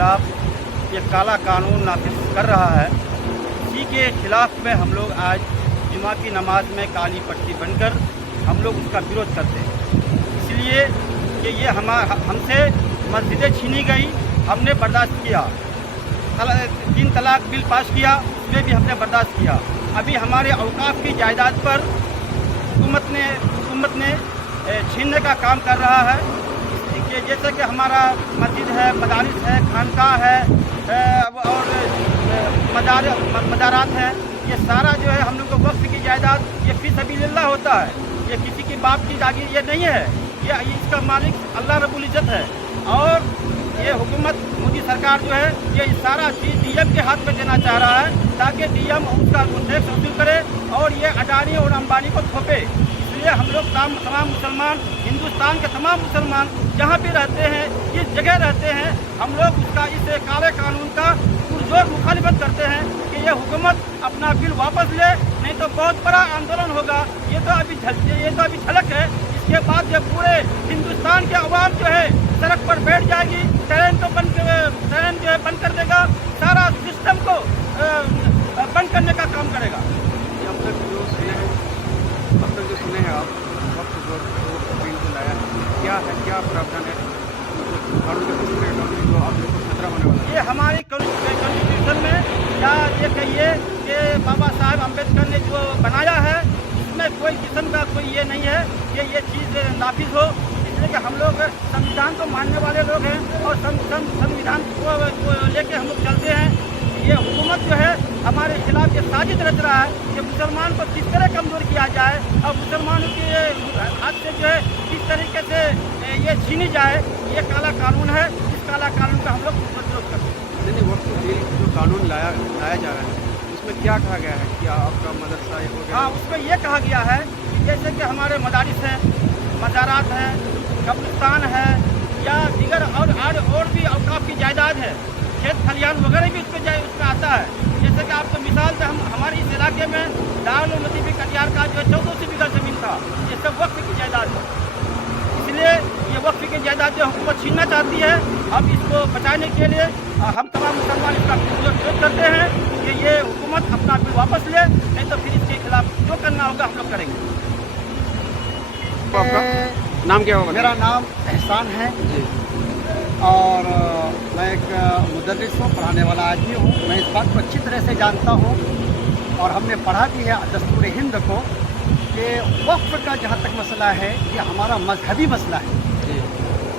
खिलाफ ये काला कानून नाफिज कर रहा है, इसी के खिलाफ में हम लोग आज जुमा की नमाज में काली पट्टी बनकर हम लोग उसका विरोध करते हैं। इसलिए कि ये हमसे मस्जिदें छीनी गई, हमने बर्दाश्त किया। 3 तलाक बिल पास किया, उसमें भी हमने बर्दाश्त किया। अभी हमारे औकाफ की जायदाद पर हुकूमत ने छीनने का काम कर रहा है। कि जैसे कि हमारा मस्जिद है, मदारिस है, खानकाह है और मज़ारात है, ये सारा जो है हम लोग को वक्फ की जायदाद ये फी सबीलिल्लाह होता है। ये किसी की बाप की जागीर ये नहीं है, ये इसका मालिक अल्लाह रब्बुल इज़्ज़त है। और ये हुकूमत मोदी सरकार जो है ये सारा चीज़ डीएम के हाथ में देना चाह रहा है, ताकि डीएम उसका टैक्स वसूल करे और ये अडानी और अंबानी को थोपे। इसलिए हम लोग तमाम मुसलमान, हिंदुस्तान के तमाम मुसलमान जहाँ भी रहते हैं, जिस जगह रहते हैं, हम लोग उसका इस काले कानून का पुरजोर मुखालिफत करते हैं कि ये हुकूमत अपना बिल वापस ले, नहीं तो बहुत बड़ा आंदोलन होगा। ये तो अभी झलक है, इसके बाद ये पूरे हिंदुस्तान के अवाम जो है सड़क पर बैठ जाएगी। ट्रेन जो है बंद कर देगा, सारा सिस्टम को बंद करने का काम करेगा। अब तक जो सुने हैं आप वक्त जो बिल को लाया है, क्या प्रावधान है कानून के दूसरे कानून जो आप लोग को खतरा होने वाला है? ये हमारी कॉन्स्टिट्यूशन में या ये कहिए कि बाबा साहब अम्बेडकर ने जो बनाया है, इसमें कोई किस्म का कोई ये नहीं है कि ये चीज़ नाफिज हो। इसलिए कि हम लोग संविधान को मानने वाले लोग हैं और संविधान को लेके हम लोग चलते हैं। ये हुकूमत जो है हमारे खिलाफ ये साजिश रच रहा है कि मुसलमान को किस तरह कमज़ोर किया जाए और मुसलमानों के हाथ से जो है किस तरीके से ये छीनी जाए। ये काला कानून है, इस काला कानून का हम लोग विरोध करते हैं। नहीं, वक्त बिल जो कानून लाया जा रहा है उसमें क्या कहा गया है कि आपका मदरसा ये हो गया? हाँ, उसमें ये कहा गया है कि जैसे कि हमारे मदारिस हैं, मज़ारात हैं, कब्रिस्तान है या दीगर और भी औकाफ की जायदाद है, खेत खलियान वगैरह भी उसमें आता है। जैसे कि आपको मिसाल से हमारे इस इलाके में दारुल नसीबी कटियार का जो 1400 बीघा ज़मीन था, ये सब वक्फ की जायदाद है। इसलिए ये वक्फ की जायदाद जो हुकूमत छीनना चाहती है, अब इसको बचाने के लिए हम तमाम मुसलमान इसका विरोध करते हैं कि ये हुकूमत अपना बिल वापस ले, नहीं तो फिर इसके खिलाफ जो करना होगा हम लोग करेंगे। आपका नाम क्या होगा? मेरा नाम एहसान है जी। और मैं एक मुदर्रिस हूँ, पढ़ाने वाला आदमी हूँ। मैं इस बात को अच्छी तरह से जानता हूँ और हमने पढ़ा भी है दस्तूर हिंद को कि वक्फ का जहाँ तक मसला है ये हमारा मजहबी मसला है।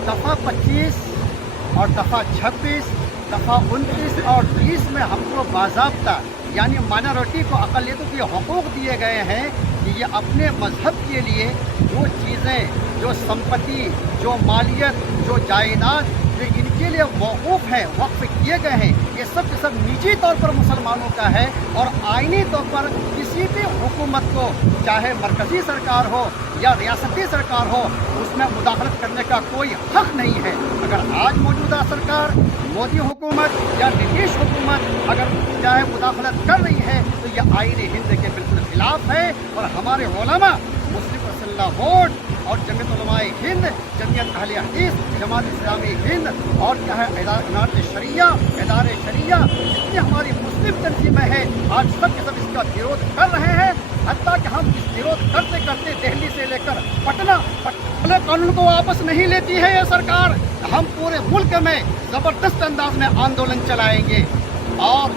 दफ़ा 25 और दफ़ा 26, दफ़ा 29 और 30 में हमको बाज़ाब्ता यानी माइनॉरिटी को अक़लियतों के हकूक़ दिए गए हैं कि ये अपने मज़हब के लिए जो चीज़ें, जो संपत्ति, जो मालियत, जो जायदाद जो इनके लिए मौक़ूफ़ है, वक्फ किए गए हैं, ये सब के सब निजी तौर पर मुसलमानों का है और आइनी तौर पर किसी भी हुकूमत को, चाहे मरकज़ी सरकार हो या रियासती सरकार हो, उसमें मुदाखलत करने का कोई हक़ नहीं है। अगर आज मौजूदा सरकार, मोदी हुकूमत या नीतीश हुकूमत अगर चाहे मुदाखलत कर रही है तो यह आईन हिंद के बिल्कुल खिलाफ है। और हमारे उलमा, मुस्लिम रसूलुल्लाह बोर्ड और जमीयत उलमाए हिंद, जमीयत अहले हदीस, जमात इस्लामी हिंद और चाहे इदारे शरिया, जितनी हमारी मुस्लिम तंजीमें हैं, आज सब के सब इसका विरोध कर रहे हैं। हत्ता कि हम इस विरोध करते करते दिल्ली से लेकर पटना कानून को वापस नहीं लेती है ये सरकार, हम पूरे मुल्क में ज़बरदस्त अंदाज में आंदोलन चलाएंगे। और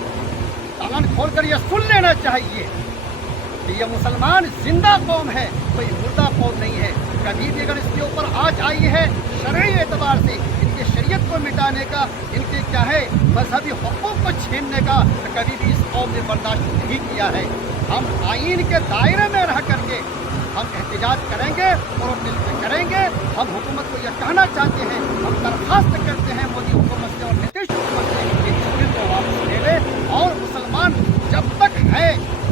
कान खोलकर ये सुन लेना चाहिए कि ये मुसलमान जिंदा कौम है, कोई मुर्दा कौम नहीं है। कभी भी अगर इसके ऊपर आज आई है शरई एतबार से इनके शरीयत को मिटाने का, इनके चाहे मजहबी हकूक़ को छीनने का, तो कभी भी इस कौम ने बर्दाश्त नहीं किया है। हम आइन के दायरे में रह करके हम एहतजाज करेंगे, प्रोटेस्ट करेंगे। हम हुकूमत को यह कहना चाहते हैं, हम दरख्वास्त करते हैं मोदी हुकूमत से और नीतीश हुकूमत से कि इस बिल को वापस ले ले। और मुसलमान जब तक है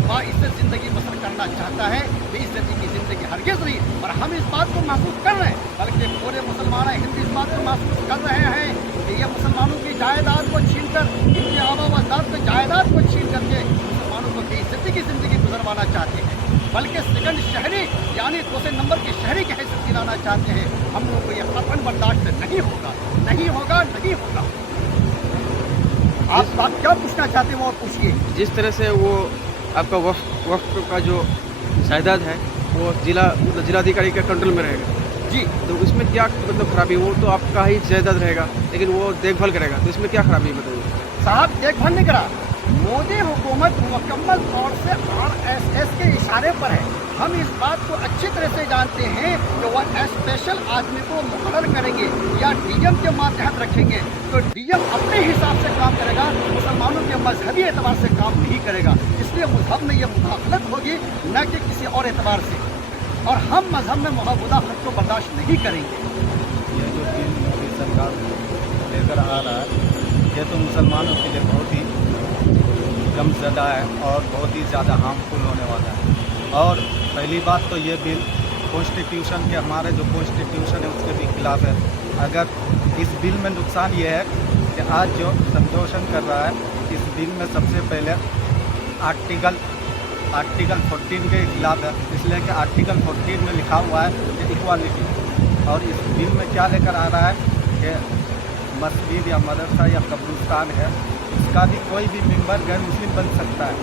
बाइज़्ज़त ज़िंदगी बसर करना चाहता है, बेइज़्ज़ती की ज़िंदगी हरगिज़ नहीं। और हम इस बात को महसूस कर रहे हैं, बल्कि पूरे मुसलमान हिंद इस बात को महसूस कर रहे हैं कि ये मुसलमानों की जायदाद को छीन कर, इनके आबा व अजदाद की जायदाद को छीन करके मुसलमानों को बेइज़्ज़ती की ज़िंदगी गुजरवाना चाहते हैं, बल्कि सेकंड शहरी यानी दूसरे नंबर के शहरी की हैसियत दिलाना चाहते हैं। हम लोगों को यह कतई बर्दाश्त नहीं होगा, नहीं होगा, नहीं होगा। आप क्या पूछना चाहते हैं वो और पूछिए। जिस तरह से वो आपका वक्फ का जो जायदाद है वो जिलाधिकारी के कंट्रोल में रहेगा जी, तो उसमें क्या मतलब खराबी? वो तो आपका ही जायदाद रहेगा लेकिन वो देखभाल करेगा, तो इसमें क्या खराबी बताइए? साहब देखभाल नहीं करा। मोदी हुकूमत मुकम्मल तौर से RSS के इशारे पर है। हम इस बात को अच्छी तरह से जानते हैं कि वह स्पेशल आदमी को मुकर्रर करेंगे या डीएम के मातहत रखेंगे, तो डीएम अपने हिसाब से काम करेगा, मुसलमानों के मजहबी एतबार से काम नहीं करेगा। इसलिए मजहब में यह मुदाखलत होगी, न कि किसी और एतबार से, और हम मजहब में मुदाखलत को बर्दाश्त नहीं करेंगे। ये जो बिल मोदी सरकार लेकर आ रहा है ये तो मुसलमानों के लिए बहुत ही गमज़दा है और बहुत ही ज़्यादा हार्मफुल होने वाला है। और पहली बात तो ये बिल कॉन्स्टिट्यूशन के, हमारे जो कॉन्स्टिट्यूशन है उसके भी खिलाफ है। अगर इस बिल में नुकसान ये है कि आज जो संशोधन कर रहा है इस बिल में सबसे पहले आर्टिकल 14 के खिलाफ है, इसलिए कि आर्टिकल 14 में लिखा हुआ है कि इक्वालिटी, और इस बिल में क्या लेकर आ रहा है कि मस्जिद या मदरसा या कब्रिस्तान है उसका भी कोई भी मेंबर गैर मुस्लिम बन सकता है,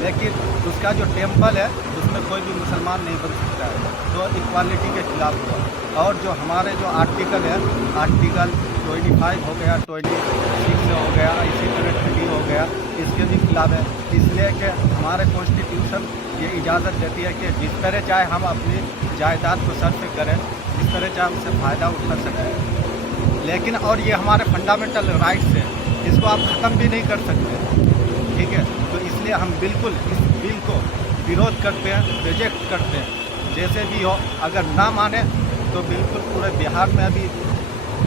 लेकिन उसका जो टेम्पल है उसमें कोई भी मुसलमान नहीं बन सकता है, तो इक्वालिटी के खिलाफ हुआ। और जो हमारे जो आर्टिकल है, आर्टिकल 25 हो गया, 26 हो गया, इसी तरह 30 हो गया, इसके भी खिलाफ है। इसलिए कि हमारे कॉन्स्टिट्यूशन ये इजाज़त देती है कि जिस तरह चाहे हम अपनी जायदाद को सर्फ करें, जिस तरह चाहे उससे फ़ायदा उठा सकें, लेकिन और ये हमारे फंडामेंटल राइट्स हैं, इसको आप ख़त्म भी नहीं कर सकते, ठीक है। तो इसलिए हम बिल्कुल इस बिल को विरोध करते हैं, रिजेक्ट करते हैं। जैसे भी हो, अगर ना माने तो बिल्कुल पूरे बिहार में अभी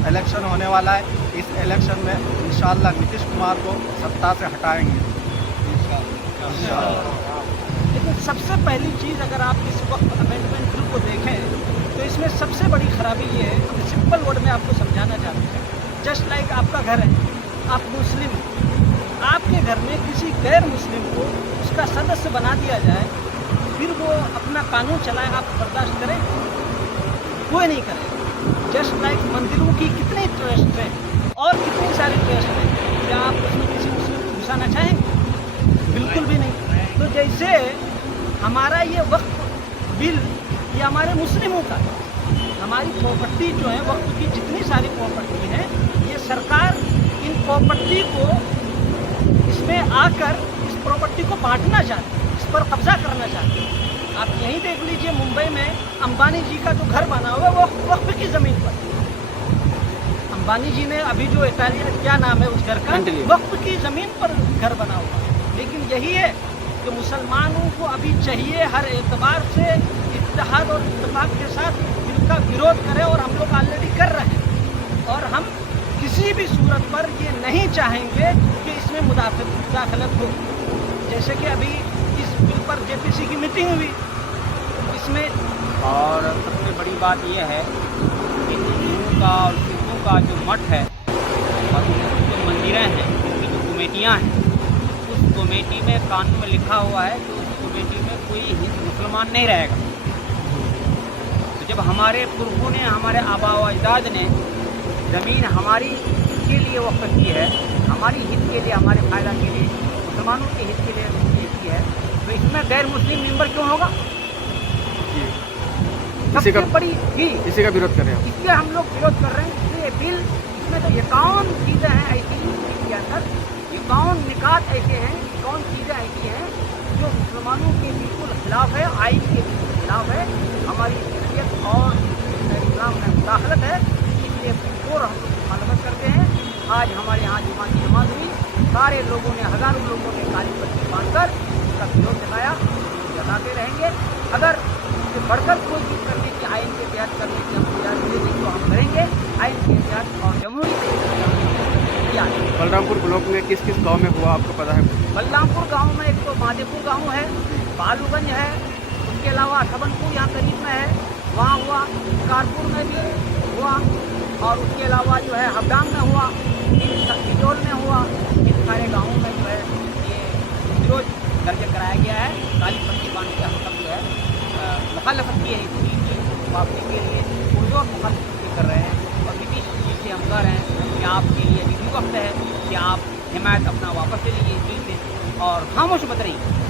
इलेक्शन होने वाला है, इस इलेक्शन में इंशाअल्लाह नीतीश कुमार को सत्ता से हटाएंगे इंशाअल्लाह। लेकिन सबसे पहली चीज़ अगर आप इस वक्त अमेंडमेंट बिल को देखें तो इसमें सबसे बड़ी खराबी ये है, हम सिंपल वर्ड में आपको समझाना चाहते हैं। जस्ट लाइक आपका घर है, आप मुस्लिम, आपके घर में किसी गैर मुस्लिम को उसका सदस्य बना दिया जाए, फिर वो अपना कानून चलाए, आप बर्दाश्त करें? कोई नहीं करेगा। जस्ट लाइक मंदिरों की कितनी ट्रस्ट है और कितनी सारी ट्रस्ट है, क्या आप उसमें किसी मुस्लिम को घुसाना चाहेंगे? बिल्कुल भी नहीं। तो जैसे हमारा ये वक्फ बिल ये हमारे मुस्लिमों का, हमारी प्रॉपर्टी जो है वक्फ की जितनी सारी प्रॉपर्टी है, ये सरकार इन प्रॉपर्टी को इसमें आकर इस प्रॉपर्टी को बांटना चाहती है, इस पर कब्जा करना चाहती है। आप यहीं देख लीजिए, मुंबई में अंबानी जी का जो घर बना हुआ है वो वक्फ की ज़मीन पर। अंबानी जी ने अभी जो इटालियन क्या नाम है उस घर का, वक्फ की ज़मीन पर घर बना हुआ है। लेकिन यही है कि मुसलमानों को अभी चाहिए हर एतबार से इत्तेहाद और इत्तेफाक के साथ इनका विरोध करें, और हम लोग ऑलरेडी कर रहे हैं। और हम किसी भी सूरत पर ये नहीं चाहेंगे कि इसमें मुदाखलत हो। जैसे कि अभी इस बिल पर JPC की मीटिंग हुई, इसमें और सबसे बड़ी बात यह है कि हिंदुओं का और सिखों का जो मठ है और उनकी जो मंदिरें हैं, उनकी जो कमेटियाँ हैं, उस कमेटी में कानून में लिखा हुआ है कि उस कमेटी में कोई हिंदू मुसलमान नहीं रहेगा। तो जब हमारे पुरखों ने, हमारे आबा व अजदाद ने ज़मीन हमारी के लिए वक्फ की है, हमारी हित के लिए, हमारे फ़ायदा के लिए, मुसलमानों के हित के लिए की है, तो इसमें गैर मुस्लिम मेंबर क्यों होगा? सबसे बड़ी ही इसी का विरोध कर रहे हैं। इसलिए हम लोग विरोध कर रहे हैं। इसलिए बिल, इसमें तो एकाउन चीज़ें हैं ऐसी के अंदर, एकाउन निकात ऐसे हैं, एकाउन चीज़ें ऐसी हैं जो मुसलमानों के बिल्कुल खिलाफ है, आइन के बिल्कुल खिलाफ है, हमारी शरीयत और इस्लाम में मुदाखलत है। इसलिए और हम लोग मुखालफत करते हैं। आज हमारे यहाँ जुमा की नमाज हुई, सारे लोगों ने, हज़ारों लोगों ने काली पट्टी बांधकर इसका विरोध जताया, जताते रहेंगे। अगर इससे बढ़कर कोई चीज़ करने की, आइन के तहत करने की हम इजाज़त देंगे तो हम करेंगे, आइन के तहत और जमहूरी तरीके से। बलरामपुर ब्लॉक में किस किस गांव में हुआ आपको पता है? बलरामपुर गांव में एक तो महादेवपुर गांव है, बालूगंज है, उसके अलावा सबनपुर यहाँ करीब में है, वहाँ हुआ, कारपुर में भी हुआ, और उसके अलावा जो है हबडांग में हुआ, किजोल में हुआ। इन सारे गाँवों में जो है ये विरोध दर्ज कराया गया है। काली पट्टी बांध के हम सब जो है मुखालफत की है, इस बिल की वापसी के लिए पुरजोर मुखालफत कर रहे हैं। और नीतीश जी से हम कह रहे हैं कि आपके लिए अभी भी वक्त है कि आप حمایت اپنا واپس لے لیجیے اس بل سے اور خاموش مت رہیے.